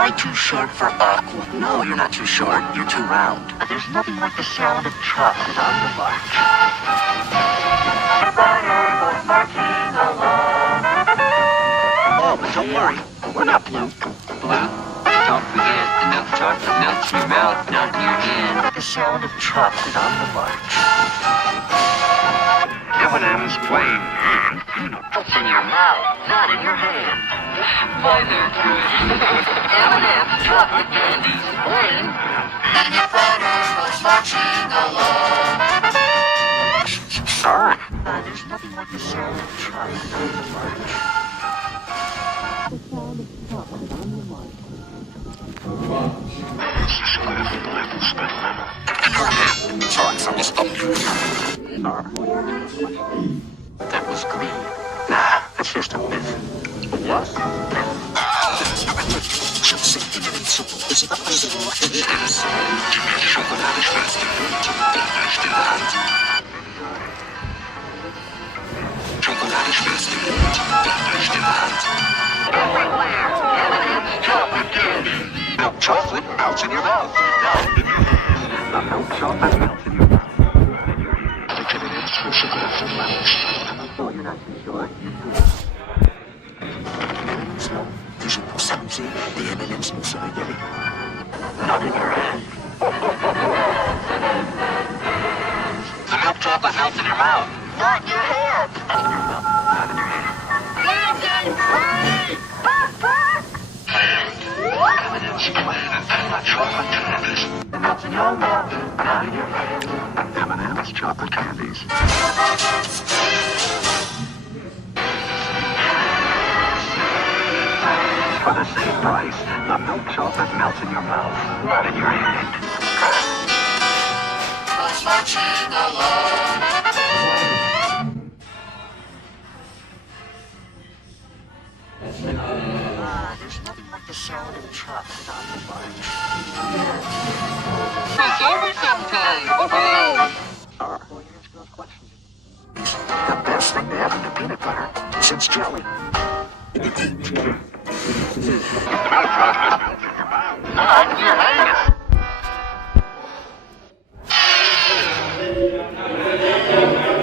I too short for aqua? No, you're not too short. You're too round. But there's nothing like the sound of chocolate on the march. Oh, but don't worry. We're not blue. Blue? Don't forget the milk chocolate melts in your mouth, not in your hand. The sound of chocolate on the march. M&M's plain and It's in your mouth, not in your hand. why they're good. M&M's chocolate candies, plain. And your brother was marching along. Sorry. There's nothing like the sound of chocolate on the march. This is good for the little spell. That was green. Nah, that's just a myth. Yes? Everywhere! M&M's chocolate candy. Milk chocolate melts in your mouth. Not in your hand. The milk chocolate melts in your mouth. Oh, you're not too sure. Visual sounds in the M&M's inside you. Not in your hand. The milk chocolate melts in your mouth. Not in your hand. Not in your mouth. Not in your hand. M&M's plain and peanut chocolate candies. It melts in your mouth. Not in your hand. M&M's chocolate candies. For the same price, the milk chocolate melts in your mouth, not in your hand. Was marching along. There's nothing like the sound of chocolate on the march. It's over sometime. Woohoo! The best thing to happen to peanut butter since jelly. Milk chocolate melts in your mouth, not in your hand.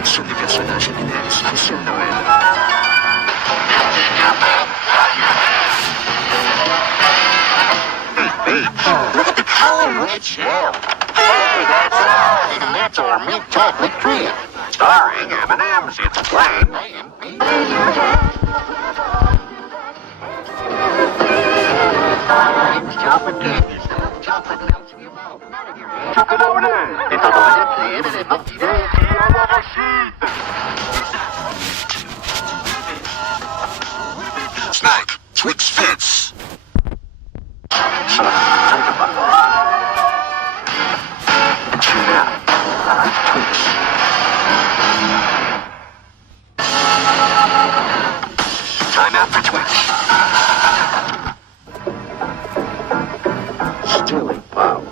So you get some magic minutes. I'm so annoyed. Look at the color, red shell. Hey, that's our milk chocolate cream. Starring M&M's, it's plain and Chocolate candies. Chocolate melts in your mouth, not in your hand. chocolate. It's a loaded cream and it melts in your Snack, Twix Fits. Time out for Twix. Stealing bows.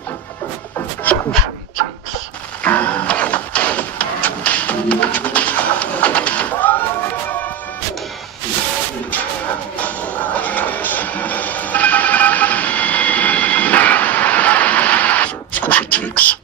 Squishy cakes. Squishy cakes.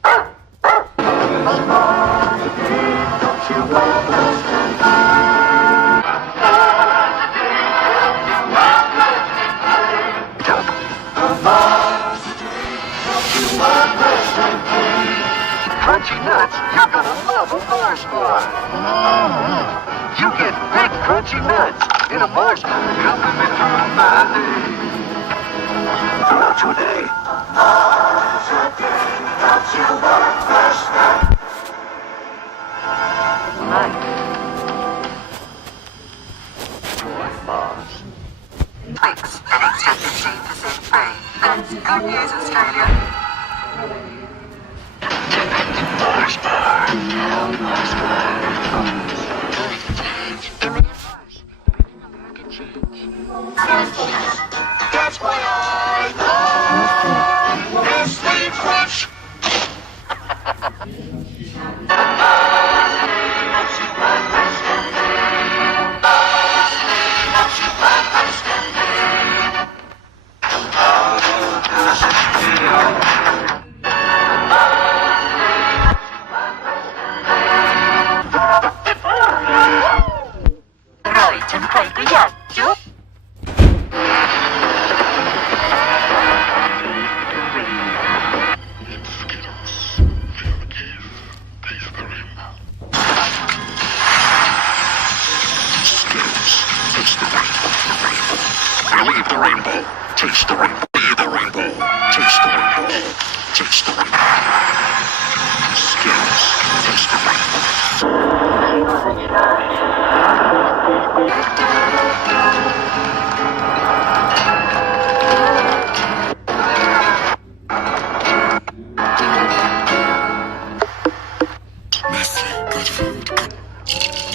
Crunchy nuts, you're gonna love a Mars bar. You get big crunchy nuts in a Mars bar. Not today. Twix, an extended chain to save prey. That's good news, Australia. Mars bar. Mars bar. That's why I love Nestle Crunch. rainbow. Taste the rainbow. Be the rainbow. Taste the rainbow. Taste the rainbow. Skittles. Taste the rainbow.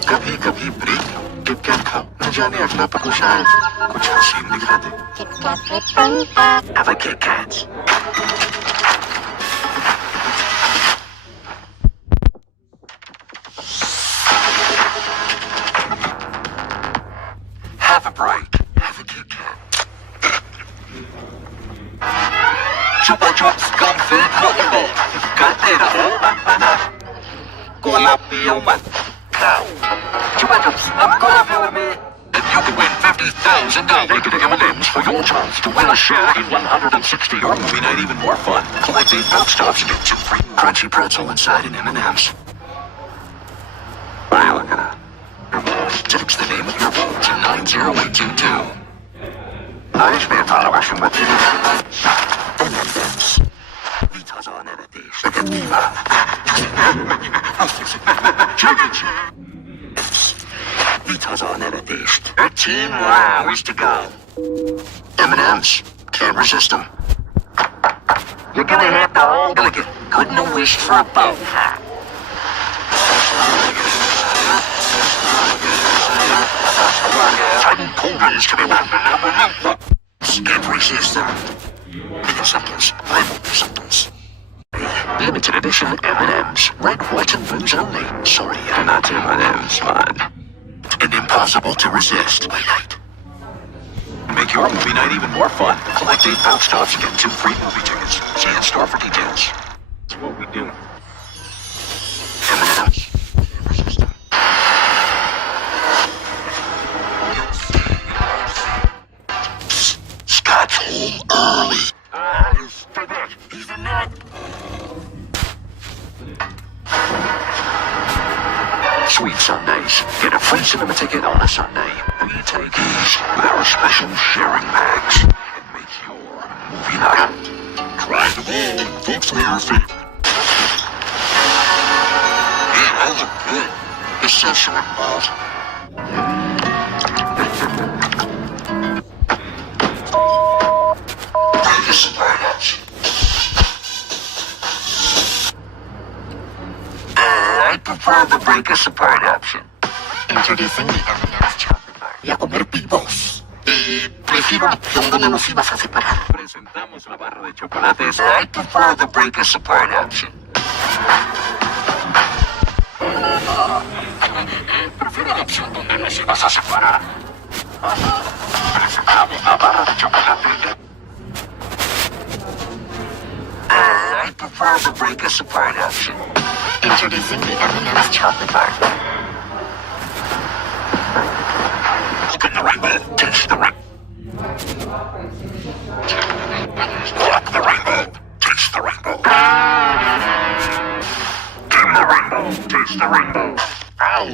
कभी-कभी break KitKat खाओ न जाने अगला पल शायद कुछ हसीन दिखा दे Have a Kit Kat. Have a break. Have a Kit Kat. Chupa Chups Comfy Cookie. Got it. Colapio man. Cow. Chupa Chups, I'm gonna with me. And you can win $50,000 to the M&M's for your chance to win a share in 160 or movie night even more fun. Collect 8 milk stops and get 2 free crunchy pretzel inside an M&M's. Text the name of your vote to 90822. Nice man, Russian with you. M&M's. Vitas on everything. Vitas on everything. 13 more hours to go. M&M's. Can't resist them. You're gonna have to hold like it. Couldn't have wished for a boat hat. Titan cold breeze to be wrapped in M&M's. Can't resist them. Mega Skittles. Rainbow Skittles. Limited edition M&M's. Red, white, and blues only. Sorry, not M&M's, man. And impossible to resist. Wait. Make your movie night even more fun. Collect 8 milk stops and get 2 free movie tickets. See in store for details. That's what we do. M&M's. Resist them. Scott's home early. Even not. Sweet Sundays. Get a free cinema ticket on a Sunday. We take these with our special sharing bags and make your movie night. Try them all, folks. They're your favorite. They all look good. The social involved. This is very much. I prefer the break a support option. Introducing the M&M's chocolate bar. Voy a comer pibos. Prefiero la opción donde nos ibas a separar. Presentamos la barra de chocolates. I prefer the break a support option. Prefiero la opción donde nos ibas a separar. Presentamos la barra de chocolate. I prefer the break a support option. Introducing the M&M's chocolate bar. Look at the rainbow. Taste the rainbow. Look the rainbow. Taste the rainbow. Dim the rainbow. Taste the rainbow. Ow.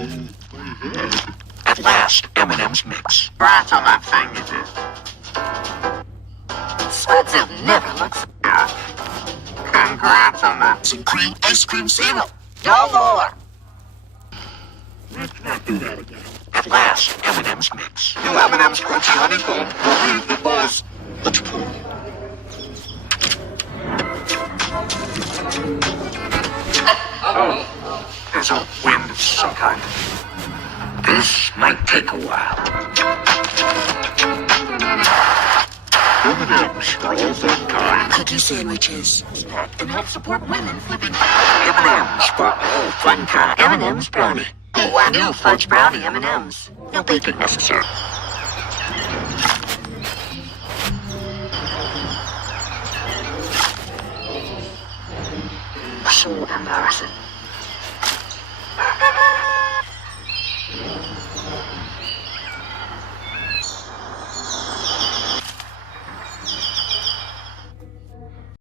At last, M&M's mix. That's on that thing you did. Spuds have never looked so Yeah. Congrats on that. Some cream ice cream syrup. no more. Let's not do that again. At last, M&M's mix. New M&M's crunchy honeycomb. Relieve the buzz. Let's pull. Oh, there's a wind of some kind. This might take a while. M&M's for all that kind. Cookie sandwiches. And help support women flipping. M&M's for all fun kind. M&M's brownie. Oh, new fudge brownie M&M's. No bacon necessary. So embarrassing.